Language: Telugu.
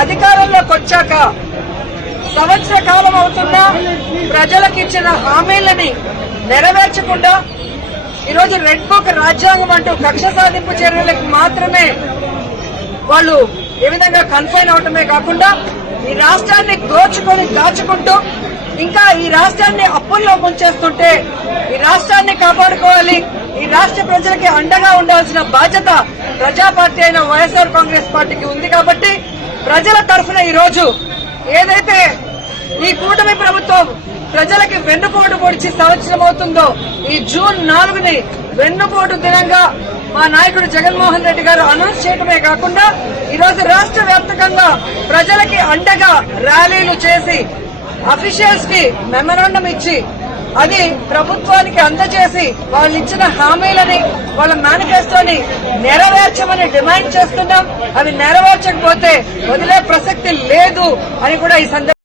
అధికారంలోకి వచ్చాక సంవత్సర కాలం అవుతున్నా ప్రజలకు ఇచ్చిన హామీలని నెరవేర్చకుండా ఈరోజు రెడ్ బుక్ రాజ్యాంగం అంటూ కక్ష సాధింపు చర్యలకు మాత్రమే వాళ్ళు ఏ విధంగా కన్ఫైన్ అవటమే కాకుండా ఈ రాష్ట్రాన్ని దోచుకొని దాచుకుంటూ ఇంకా ఈ రాష్ట్రాన్ని అప్పుల్లో ముంచేస్తుంటే ఈ రాష్ట్రాన్ని కాపాడుకోవాలి. ఈ రాష్ట్ర ప్రజలకి అండగా ఉండాల్సిన బాధ్యత ప్రజాపార్టీ అయిన వైఎస్ఆర్ కాంగ్రెస్ పార్టీకి ఉంది కాబట్టి ప్రజల తరఫున ఈరోజు ఏదైతే ఈ కూటమి ప్రభుత్వం ప్రజలకి వెన్నుపోటు పొడిచి సంవత్సరం అవుతుందో ఈ జూన్ నాలుగుని వెన్నుపోటు దినంగా మా నాయకుడు జగన్మోహన్ రెడ్డి గారు అనౌన్స్ చేయడమే కాకుండా ఈ రోజు రాష్ట్ర వ్యాప్తంగా ప్రజలకి అండగా ర్యాలీలు చేసి అఫీషియల్స్కి మెమరాండం ఇచ్చి అది ప్రభుత్వానికి అందజేసి వాళ్ళు ఇచ్చిన హామీలని వాళ్ళ మేనిఫెస్టోని నెరవేర్చమని డిమాండ్ చేస్తున్నాం. అవి నెరవేర్చకపోతే వదిలే ప్రసక్తి లేదు అని కూడా ఈ సందర్భంగా